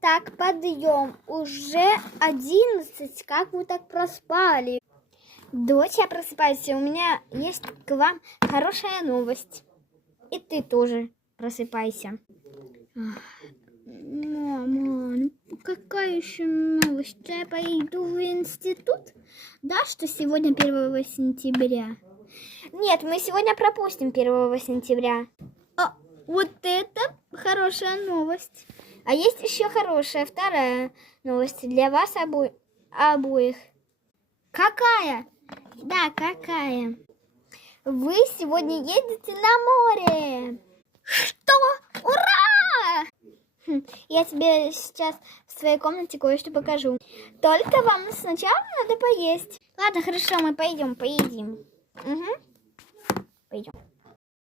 Так, подъем. Уже 11. Как вы так проспали? Доча, просыпайся. У меня есть к вам хорошая новость. И ты тоже просыпайся. Мама, какая еще новость? Я пойду в институт? Да, что сегодня 1 сентября? Нет, мы сегодня пропустим 1 сентября. А, вот это хорошая новость. А есть еще хорошая вторая новость для вас обоих. Какая? Да, какая? Вы сегодня едете на море. Что? Ура! Я тебе сейчас в своей комнате кое-что покажу. Только вам сначала надо поесть. Ладно, хорошо, мы пойдем, поедим. Угу. Пойдем.